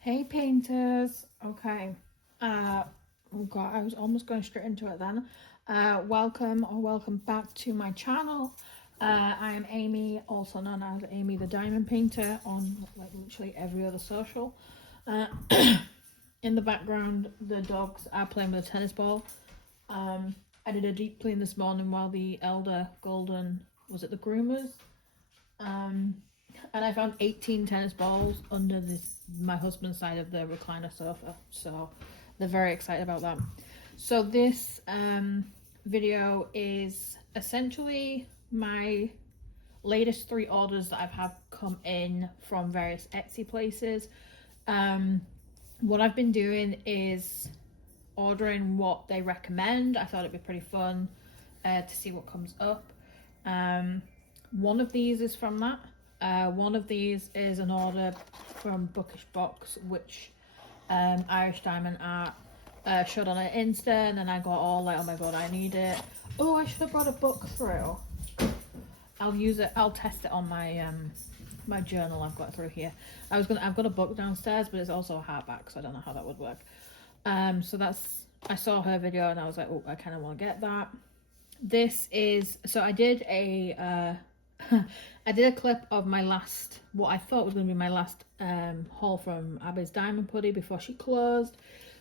Hey painters. Okay. Oh god, I was almost going straight into it then. Welcome back to my channel. I am Amy, also known as Amy the Diamond Painter on like literally every other social. In the background, the dogs are playing with a tennis ball. I did a deep clean this morning while the elder Golden was at the groomers. And I found 18 tennis balls under my husband's side of the recliner sofa, so they're very excited about that. So this video is essentially my latest 3 orders that I've had come in from various Etsy places. What I've been doing is ordering what they recommend. I thought it'd be pretty fun to see what comes up. One of these is from that. One of these is an order from Bookish Box, which Irish Diamond Art showed on her Insta, and then I got all like, oh my god, I need it. Oh, I should have brought a book through. I'll use it. I'll test it on my my journal I've got through here. I've got a book downstairs, but it's also a hardback, so I don't know how that would work. So that's, I saw her video and I was like, oh, I kind of want to get that. This is, so I did a I did a clip of my last, what I thought was going to be my last haul from Abby's Diamond Putty before she closed.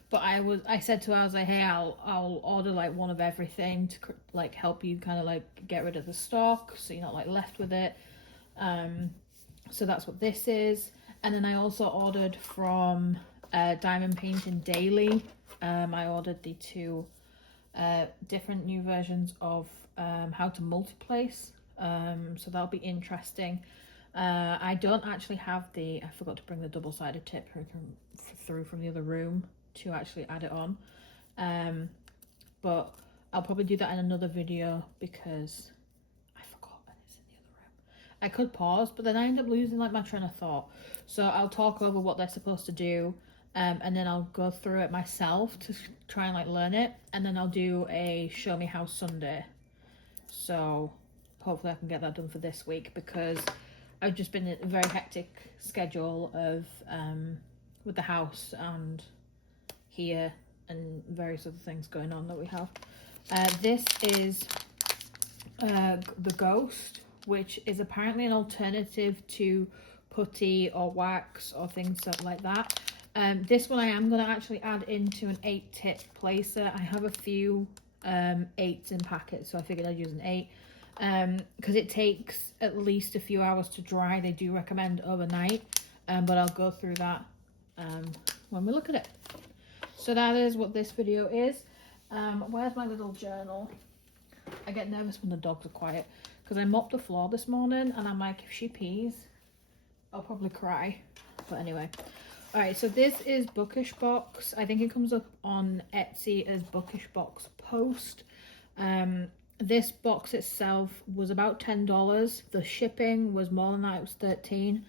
But I said to her, I was like, hey, I'll order like one of everything to like help you kind of like get rid of the stock, so you're not like left with it. So that's what this is. And then I also ordered from Diamond Painting Daily. I ordered the 2 different new versions of how to multiplace. So that'll be interesting. I don't actually have I forgot to bring the double-sided tip through from the other room to actually add it on. But I'll probably do that in another video because I forgot that it's in the other room. I could pause, but then I end up losing like my train of thought. So I'll talk over what they're supposed to do. And then I'll go through it myself to try and like learn it, and then I'll do a show me how Sunday. So hopefully I can get that done for this week, because I've just been in a very hectic schedule of with the house and here and various other things going on that we have. This is the Ghost, which is apparently an alternative to putty or wax or things like that. This one I am going to actually add into an 8-tip placer. I have a few 8s in packets, so I figured I'd use an 8. Because it takes at least a few hours to dry. They do recommend overnight, but I'll go through that when we look at it. So that is what this video is. Where's my little journal? I get nervous when the dogs are quiet, because I mopped the floor this morning and I'm like, if she pees, I'll probably cry. But anyway. Alright, so this is Bookish Box. I think it comes up on Etsy as Bookish Box Post. This box itself was about $10. The shipping was more than that, it was $13.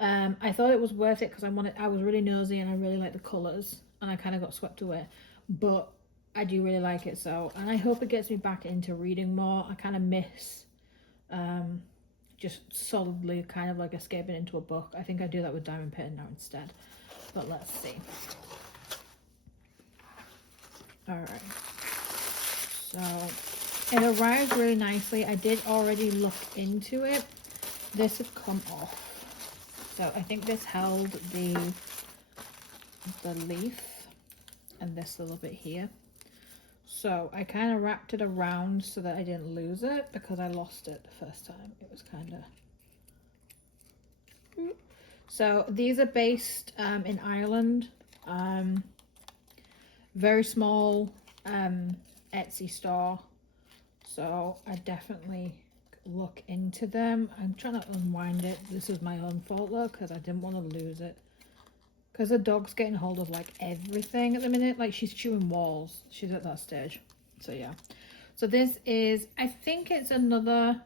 I thought it was worth it because I was really nosy and I really like the colours, and I kind of got swept away. But I do really like it, so, and I hope it gets me back into reading more. I kind of miss just solidly kind of like escaping into a book. I think I do that with Diamond Painting now instead. But let's see. Alright. So it arrived really nicely. I did already look into it. This had come off. So I think this held the leaf and this little bit here. So I kind of wrapped it around so that I didn't lose it, because I lost it the first time. It was kind of... So these are based in Ireland. Very small Etsy store. So I definitely look into them. I'm trying to unwind it. This is my own fault though, because I didn't want to lose it. Because the dog's getting hold of like everything at the minute. Like she's chewing walls. She's at that stage. So yeah. So this is, I think it's another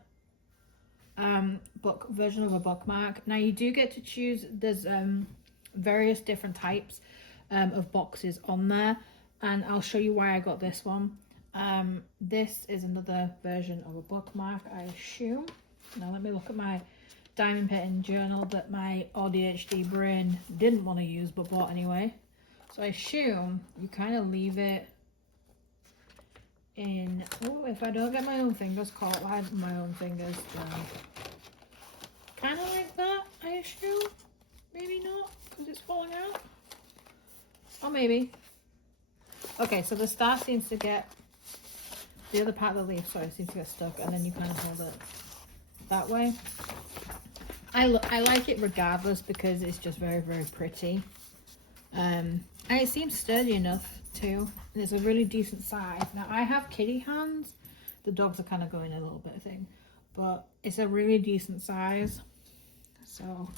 book version of a bookmark. Now you do get to choose, there's various different types of boxes on there, and I'll show you why I got this one. This is another version of a bookmark, I assume. Now let me look at my diamond painting journal that my ADHD brain didn't want to use but bought anyway. So I assume you kind of leave it in, oh, if I don't get my own fingers caught, I have my own fingers, kind of like that, I assume. Maybe not, because it's falling out. Or maybe. Okay, so the star seems to get, the other part of the leaf, sorry, seems to get stuck, and then you kind of hold it that way. I like it regardless because it's just very, very pretty. And it seems sturdy enough too. And it's a really decent size. Now I have kitty hands. The dogs are kind of going a little bit thing, but it's a really decent size. So,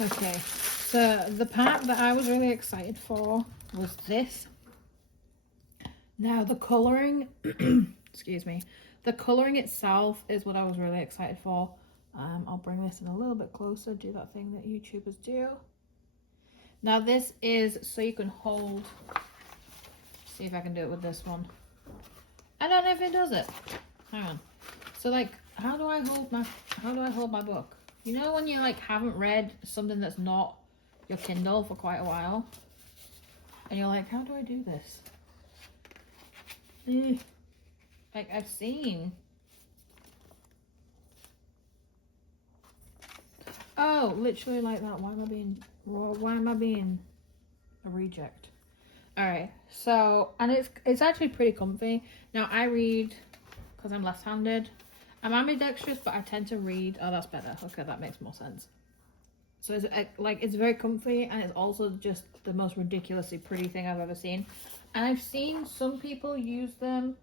okay. So the part that I was really excited for was this. Now the colouring, excuse me, the colouring itself is what I was really excited for. I'll bring this in a little bit closer, do that thing that YouTubers do. Now this is so you can hold, see if I can do it with this one. I don't know if it does it. Hang on. So like, how do I hold my book? You know when you like haven't read something that's not your Kindle for quite a while? And you're like, how do I do this? Like I've seen. Oh, literally like that. Why am I being a reject? All right. So, and it's actually pretty comfy. Now I read because I'm left-handed. I'm ambidextrous, but I tend to read. Oh, that's better. Okay, that makes more sense. So it's like it's very comfy, and it's also just the most ridiculously pretty thing I've ever seen. And I've seen some people use them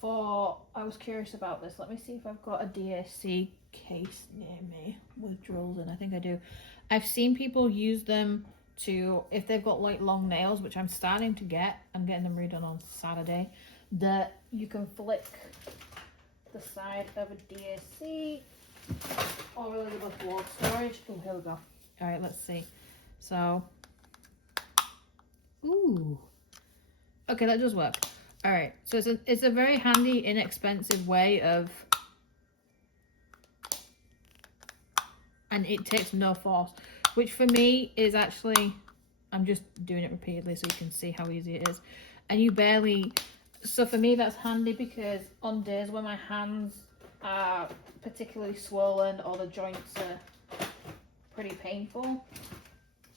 for, I was curious about this. Let me see if I've got a DSC case near me with drills in. I think I do. I've seen people use them to, if they've got like long nails, which I'm starting to get, I'm getting them redone on Saturday, that you can flick the side of a DSC or really with wall storage. Oh, here we go. All right, let's see. So, ooh. Okay, that does work. All right, so it's a very handy, inexpensive way of, and it takes no force, which for me is actually, I'm just doing it repeatedly so you can see how easy it is. And you barely, so for me that's handy because on days when my hands are particularly swollen or the joints are pretty painful,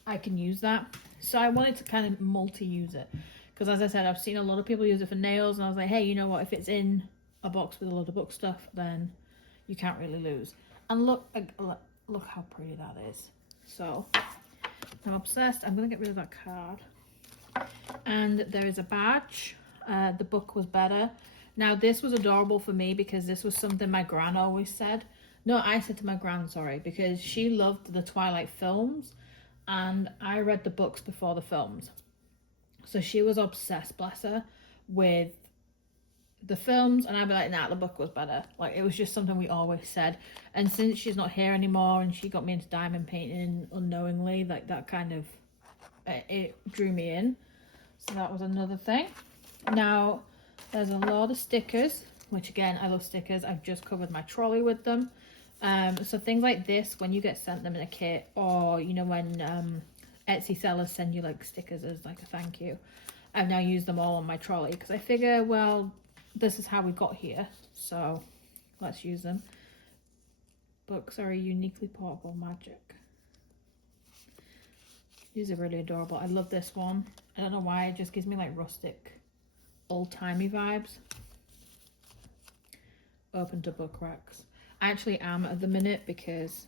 I can use that. So I wanted to kind of multi-use it. Because as I said, I've seen a lot of people use it for nails, and I was like, hey, you know what? If it's in a box with a lot of book stuff, then you can't really lose. And look how pretty that is. So I'm obsessed. I'm going to get rid of that card. And there is a badge. The book was better. Now, this was adorable for me because this was something my gran always said. No, I said to my gran, sorry, because she loved the Twilight films, and I read the books before the films. So she was obsessed, bless her, with the films, and I'd be like, nah, the book was better. Like, it was just something we always said. And since she's not here anymore and she got me into diamond painting unknowingly, like that kind of, it drew me in. So that was another thing. Now, there's a lot of stickers, which again, I love stickers. I've just covered my trolley with them. So things like this, when you get sent them in a kit, or, you know, when Etsy sellers send you like stickers as like a thank you, I've now used them all on my trolley because I figure, well, this is how we got here, so let's use them. Books are a uniquely portable magic. These are really adorable. I love this one. I don't know why, it just gives me like rustic, old-timey vibes. Open to book racks. I actually am at the minute because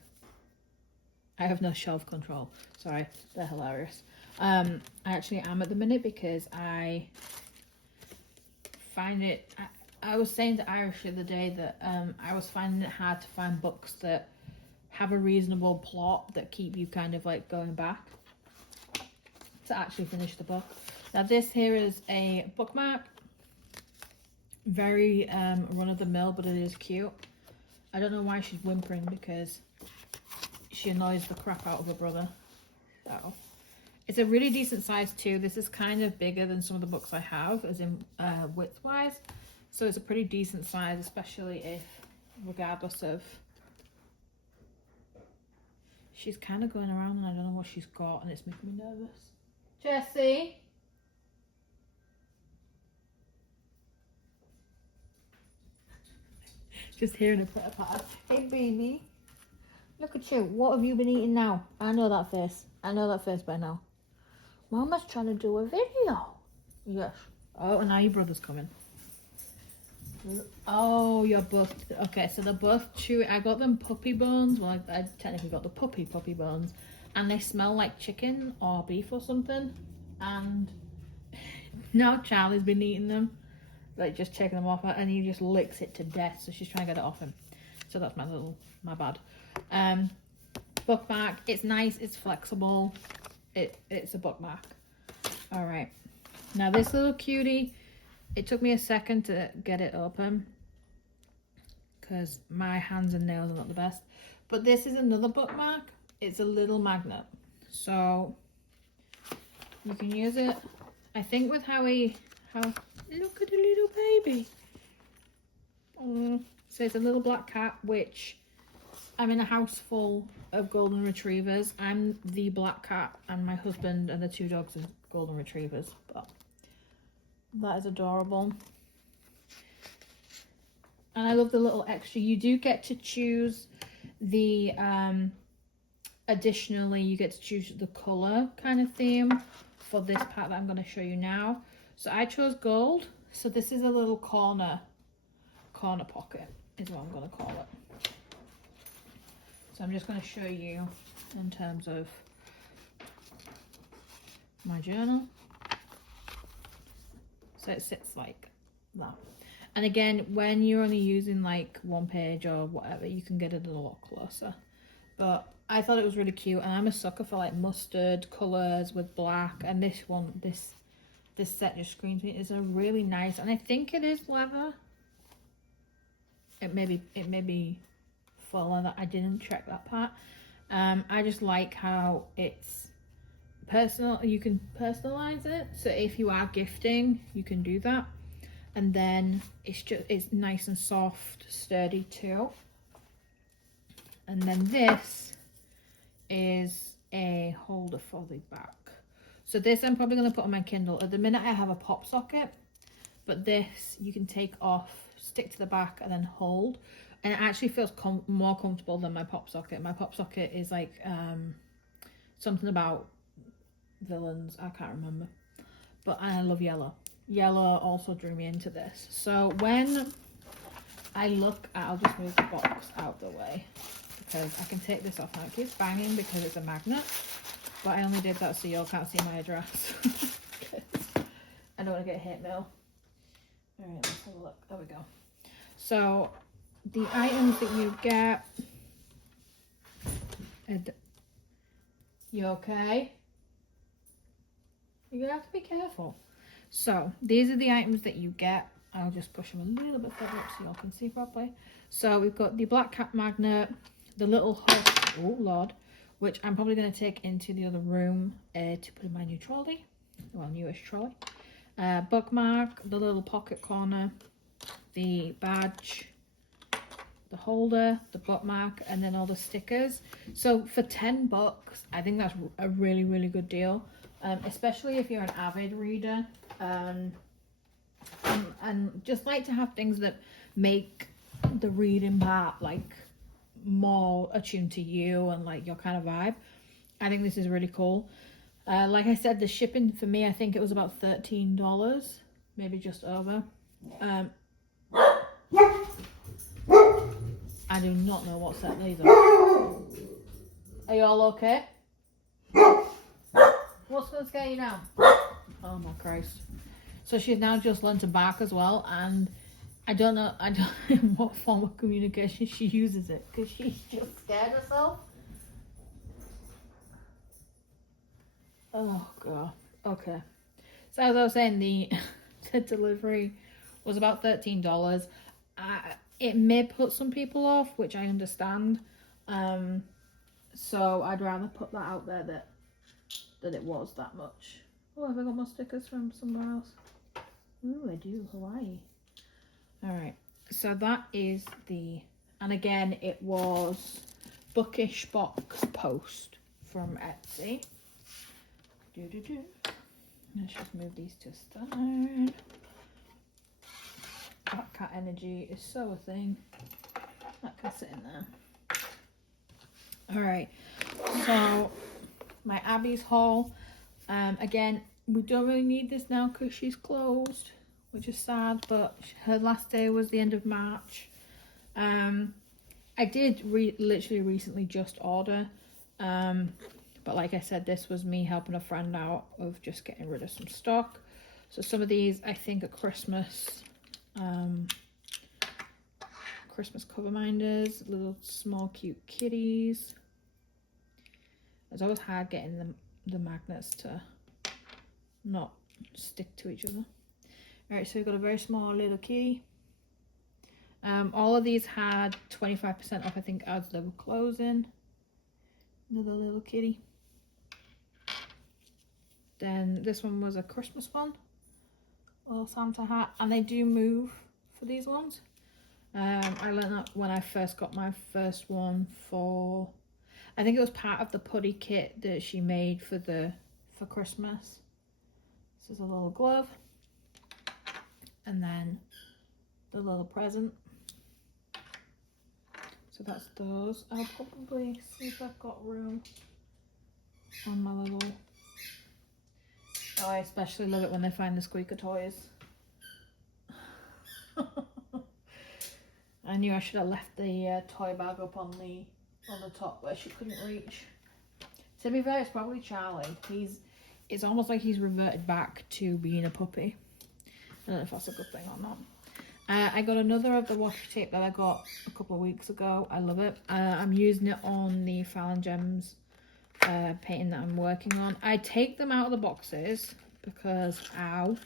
I have no shelf control. Sorry, they're hilarious. I actually am at the minute because I find it, I was saying to Irish the other day that I was finding it hard to find books that have a reasonable plot that keep you kind of like going back to actually finish the book. Now this here is a bookmark. Very run-of-the-mill, but it is cute. I don't know why she's whimpering because she annoys the crap out of her brother. So It's a really decent size too. This is kind of bigger than some of the books I have, as in width wise. So it's a pretty decent size, especially if, regardless of, she's kind of going around and I don't know what she's got and it's making me nervous. Jessie? Just hearing her put a pat. Hey baby, look at you. What have you been eating now? I know that face. I know that face by now. Mama's trying to do a video. Yes. Oh, and now your brother's coming. Oh, you're both... Okay, so they're both chewing. I got them puppy bones. Well, I technically got the puppy bones. And they smell like chicken or beef or something. And now Charlie's been eating them. Like, just taking them off her. And he just licks it to death. So she's trying to get it off him. So that's my bad. Bookmark. It's nice. It's flexible. It's a bookmark. All right. Now this little cutie, it took me a second to get it open because my hands and nails are not the best. But this is another bookmark. It's a little magnet. So you can use it, I think, with how look at the little baby. So it's a little black cat, which I'm in a house full of golden retrievers. I'm the black cat and my husband and the 2 dogs are golden retrievers, but that is adorable. And I love the little extra. You do get to choose the additionally you get to choose the color kind of theme for this pack that I'm going to show you now. So I chose gold. So this is a little corner pocket is what I'm going to call it. So I'm just going to show you in terms of my journal. So it sits like that. And again, when you're only using like 1 page or whatever, you can get it a lot closer. But I thought it was really cute, and I'm a sucker for like mustard colours with black. And this one, this set just screams me. It's a really nice, and I think it is leather. It may be full leather. I didn't check that part. I just like how it's personal. You can personalize it, so if you are gifting, you can do that. And then it's nice and soft, sturdy too. And then this is a holder for the back. So this I'm probably going to put on my Kindle. At the minute I have a pop socket, but this you can take off, stick to the back and then hold. And it actually feels more comfortable than my pop socket. My pop socket is like something about villains, I can't remember. But I love yellow. Yellow also drew me into this. So when I look at, I'll just move the box out the way because I can take this off now. It keeps banging because it's a magnet, but I only did that so y'all can't see my address. I don't want to get hate mail. All right, let's have a look. There we go. So the items that you get, you okay? You're gonna have to be careful. So these are the items that you get. I'll just push them a little bit further up so y'all can see properly. So we've got the black cat magnet, the little oh lord, which I'm probably going to take into the other room to put in my new trolley, well, newish trolley. Bookmark, the little pocket corner, the badge, the holder, the bookmark, and then all the stickers. So for $10, I think that's a really, really good deal, especially if you're an avid reader. And just like to have things that make the reading part like more attuned to you and like your kind of vibe. I think this is really cool. Like I said, the shipping for me, I think it was about $13, maybe just over. I do not know what set these are. Are you all okay? What's going to scare you now? Oh my Christ. So she's now just learned to bark as well, and I don't know what form of communication she uses it, because she's just scared herself. Oh god. Okay. So as I was saying, the delivery was about $13. It may put some people off, which I understand. So I'd rather put that out there that that it was that much. Oh, have I got more stickers from somewhere else? Ooh, I do. Hawaii. Alright, so that is the... And again, it was Bookish Box Post from Etsy. Let's just move these to a side. That cat energy is so a thing. That can sit in there. Alright, so my Abby's haul. Again, we don't really need this now because she's closed, which is sad, but her last day was the end of March. I did literally recently just order, but like I said, this was me helping a friend out of just getting rid of some stock. So some of these I think are Christmas cover minders, little small cute kitties. It's always hard getting the magnets to not stick to each other. Alright, so we've got a very small little kitty. All of these had 25% off, I think, as they were closing. Another little kitty. Then this one was a Christmas one, a little Santa hat, and they do move for these ones. I learned that when I first got my first one for, I think it was part of the putty kit that she made for Christmas. This is a little glove, and then the little present. So that's those. I'll probably see if I've got room on my little... Oh, I especially love it when they find the squeaker toys. I knew I should have left the toy bag up on the top where she couldn't reach. To be fair, it's probably Charlie. It's almost like he's reverted back to being a puppy. I don't know if that's a good thing or not. I got another of the washi tape that I got a couple of weeks ago. I love it. I'm using it on the Fallon Gems painting that I'm working on. I take them out of the boxes because I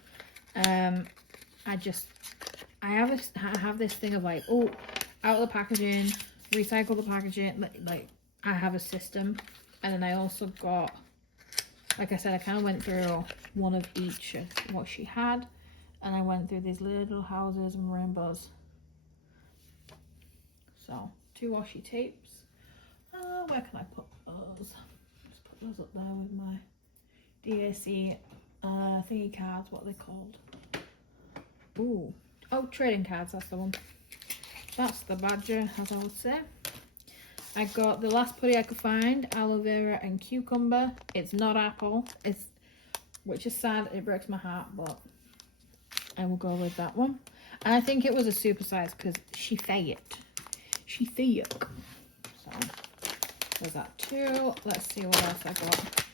have this thing of like, oh, out of the packaging, recycle the packaging. Like I have a system. And then I also got, like I said, I kind of went through one of each of what she had. And I went through these little houses and rainbows. So, 2 washi tapes. Where can I put those? Just put those up there with my DAC thingy cards, what are they called? Ooh. Oh, trading cards, that's the one. That's the badger, as I would say. I got the last putty I could find, aloe vera and cucumber. It's not apple, which is sad, it breaks my heart, but I will go with that one. And I think it was a super size because she thick. She thick. So there's that too. Let's see what else I got.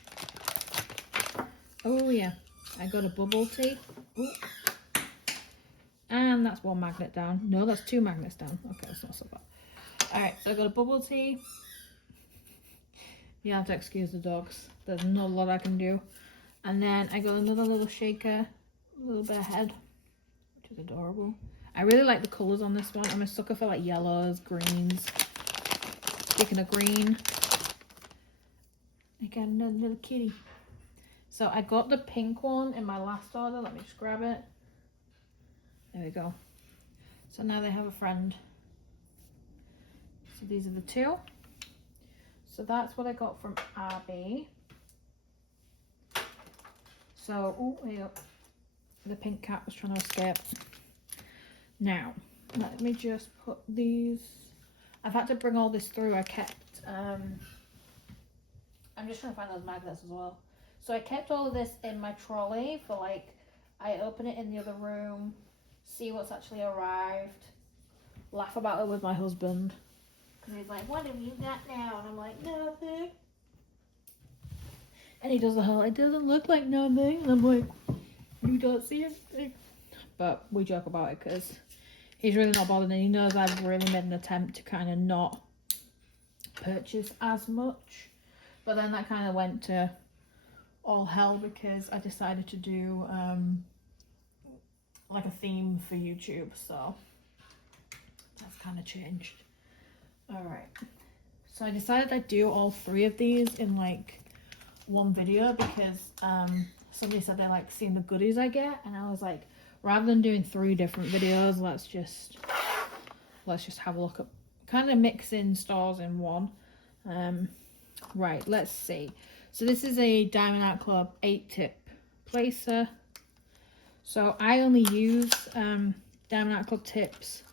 Oh yeah, I got a bubble tea. Ooh. And that's 1 magnet down. No, that's 2 magnets down. Okay, that's not so bad. Alright, so I got a bubble tea. You have to excuse the dogs. There's not a lot I can do. And then I got another little shaker, a little bit of head, which is adorable. I really like the colours on this one. I'm a sucker for like yellows, greens. Speaking of green, I got another little kitty. So I got the pink one in my last order. Let me just grab it. There we go. So now they have a friend. So these are the 2. So that's what I got from Abby. So, oh, there you go. The pink cat was trying to escape. Now, let me just put these... I've had to bring all this through. I kept... I'm just trying to find those magnets as well. So I kept all of this in my trolley for like... I open it in the other room, see what's actually arrived, laugh about it with my husband. Because he's like, what have you got now? And I'm like, nothing. And he does the whole, it doesn't look like nothing. And I'm like, you don't see anything. But we joke about it because he's really not bothered. And he knows I've really made an attempt to kind of not purchase as much. But then that kind of went to all hell because I decided to do like a theme for YouTube. So that's kind of changed. Alright. So I decided I'd do all 3 of these in like one video because somebody said they like seeing the goodies I get, and I was like, rather than doing 3 different videos, let's just have a look at kind of mixing stores in one. Right, let's see. So this is a Diamond Art Club 8-tip placer. So I only use Diamond Art Club tips.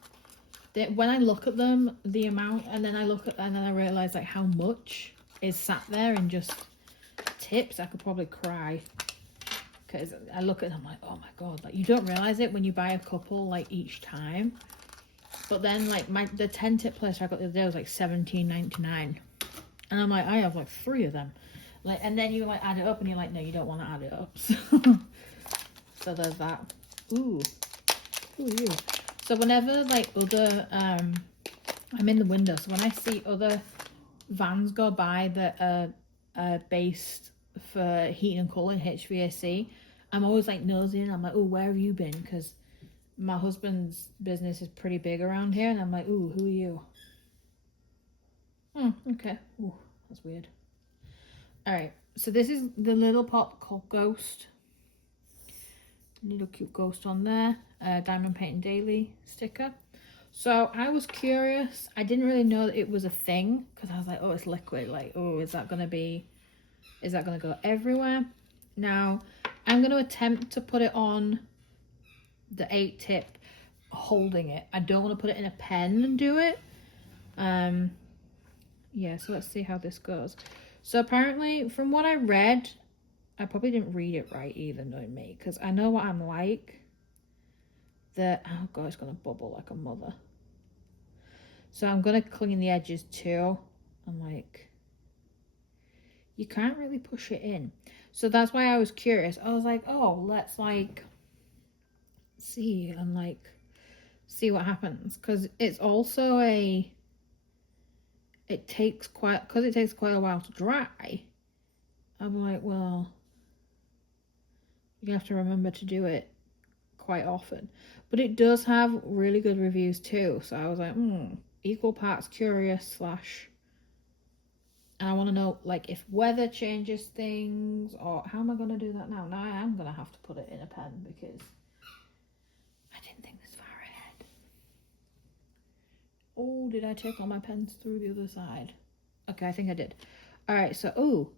When I look at them, the amount, and then I realize like how much is sat there in just tips. I could probably cry because I look at them like, oh my god, like you don't realize it when you buy a couple like each time. But then like the 10-tip placer I got the other day was like $17.99, and I'm like, I have like 3 of them. Like, and then you like add it up, and you're like, no, you don't want to add it up. So there's that. Ooh, who are you? So whenever like other I'm in the window, so when I see other vans go by that are based for heating and cooling, HVAC, I'm always like nosing. I'm like, oh, where have you been? Because my husband's business is pretty big around here, and I'm like, ooh, who are you? Okay. Ooh, that's weird. All right, so this is the little pop called Ghost. Little cute ghost on there. Diamond Painting Daily sticker. So I was curious. I didn't really know that it was a thing because I was like, oh, it's liquid. Like, oh, is that gonna go everywhere? Now I'm gonna attempt to put it on the 8-tip holding it. I don't want to put it in a pen and do it. Yeah, so let's see how this goes. So apparently, from what I read, I probably didn't read it right either, knowing me, because I know what I'm like. Oh god, it's gonna bubble like a mother. So I'm gonna clean the edges too. I'm like, you can't really push it in. So that's why I was curious. I was like, oh, let's like see and like see what happens, because it's also it takes quite a while to dry. I'm like, well, you have to remember to do it quite often. But it does have really good reviews too. So I was like, equal parts curious / and I want to know like if weather changes things, or how am I going to do that now? Now I am going to have to put it in a pen because I didn't think this far ahead. Oh, did I take all my pens through the other side? Okay, I think I did. All right, so, oh,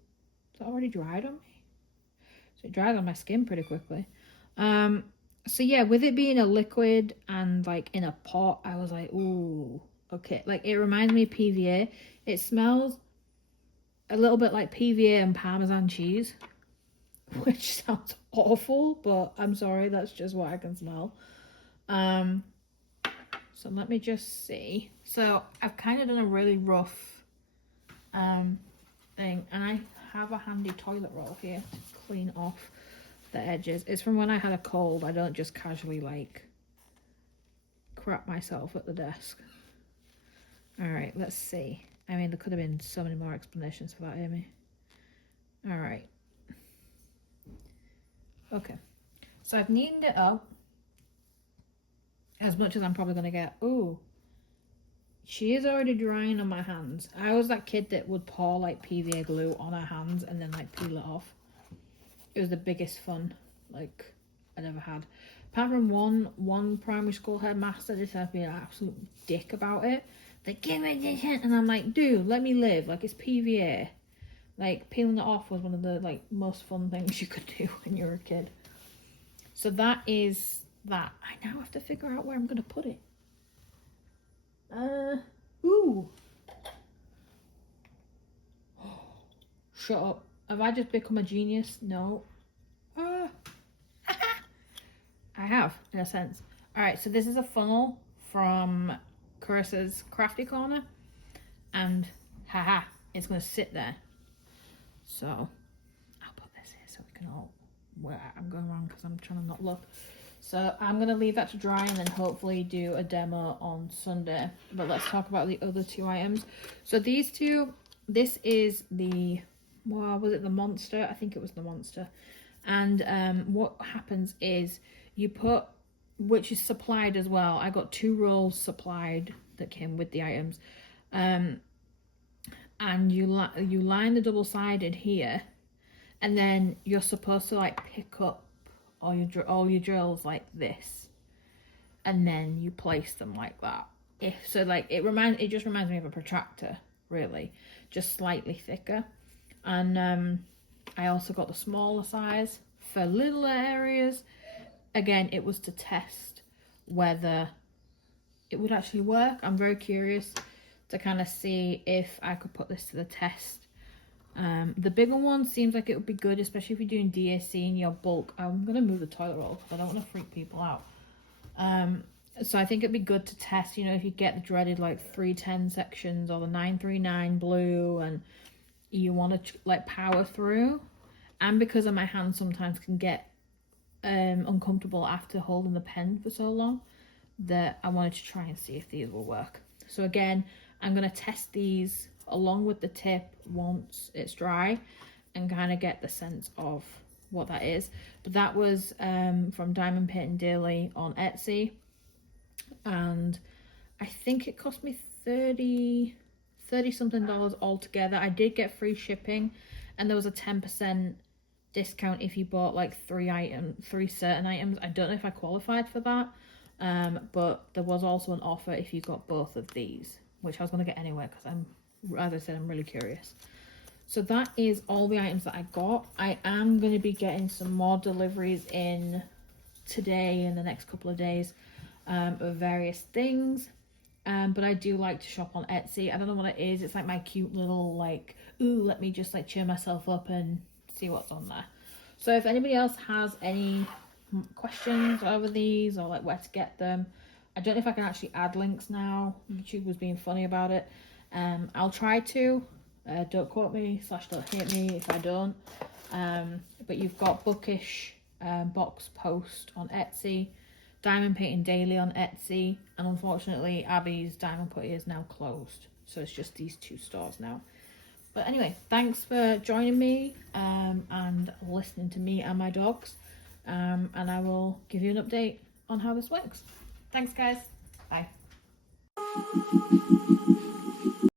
it's already dried on me. So it dries on my skin pretty quickly. So yeah, with it being a liquid and like in a pot, I was like, ooh, okay. Like it reminds me of PVA. It smells a little bit like PVA and Parmesan cheese, which sounds awful, but I'm sorry, that's just what I can smell. So let me just see. So I've kind of done a really rough thing, and I have a handy toilet roll here to clean off the edges. It's from when I had a cold. I don't just casually like crap myself at the desk. All right, let's see. I mean, there could have been so many more explanations for that, Amy. All right. Okay. So I've neatened it up as much as I'm probably going to get. Ooh. She is already drying on my hands. I was that kid that would pour like PVA glue on her hands and then like peel it off. It was the biggest fun like I'd ever had. Apart from one primary school headmaster decided to be an absolute dick about it. Like, give me this, and I'm like, dude, let me live. Like, it's PVA. Like, peeling it off was one of the like most fun things you could do when you were a kid. So that is that. I now have to figure out where I'm gonna put it. Ooh. Shut up. Have I just become a genius? No. I have, in a sense. Alright, so this is a funnel from Carissa's Crafty Corner. And, haha, it's going to sit there. So, I'll put this here so we can all... Well, I'm going wrong because I'm trying to not look. So, I'm going to leave that to dry and then hopefully do a demo on Sunday. But let's talk about the other 2 items. So, these 2, this is the... Well, was it the Monster? I think it was the Monster. And what happens is you put, which is supplied as well. I got 2 rolls supplied that came with the items. And you line the double-sided here. and then you're supposed to like pick up all your drills like this, and then you place them like that. If so, like it just reminds me of a protractor, really, just slightly thicker. And I also got the smaller size for little areas. Again, it was to test whether it would actually work. I'm very curious to kind of see if I could put this to the test. The bigger one seems like it would be good, especially if you're doing DAC in your bulk. I'm going to move the toilet roll because I don't want to freak people out. So I think it'd be good to test, you know, if you get the dreaded like 310 sections or the 939 blue and you want to like power through. And because of my hand sometimes can get uncomfortable after holding the pen for so long, that I wanted to try and see if these will work. So again, I'm going to test these along with the tip once it's dry and kind of get the sense of what that is. But that was from Diamond Painting Daily on Etsy, and I think it cost me $30 something altogether. I did get free shipping, and there was a 10% discount if you bought like three certain items. I don't know if I qualified for that, but there was also an offer if you got both of these, which I was going to get anyway because as I said, I'm really curious. So that is all the items that I got. I am going to be getting some more deliveries in today and the next couple of days of various things. But I do like to shop on Etsy. I don't know what it is. It's like my cute little like, ooh, let me just like cheer myself up and see what's on there. So if anybody else has any questions over these or like where to get them, I don't know if I can actually add links now. YouTube was being funny about it. I'll try to. Don't quote me / don't hate me if I don't. But you've got Bookish Box Post on Etsy, Diamond Painting Daily on Etsy, and unfortunately Abby's Diamond Putty is now closed, so it's just these two stores now. But anyway, thanks for joining me and listening to me and my dogs, and I will give you an update on how this works. Thanks guys, bye.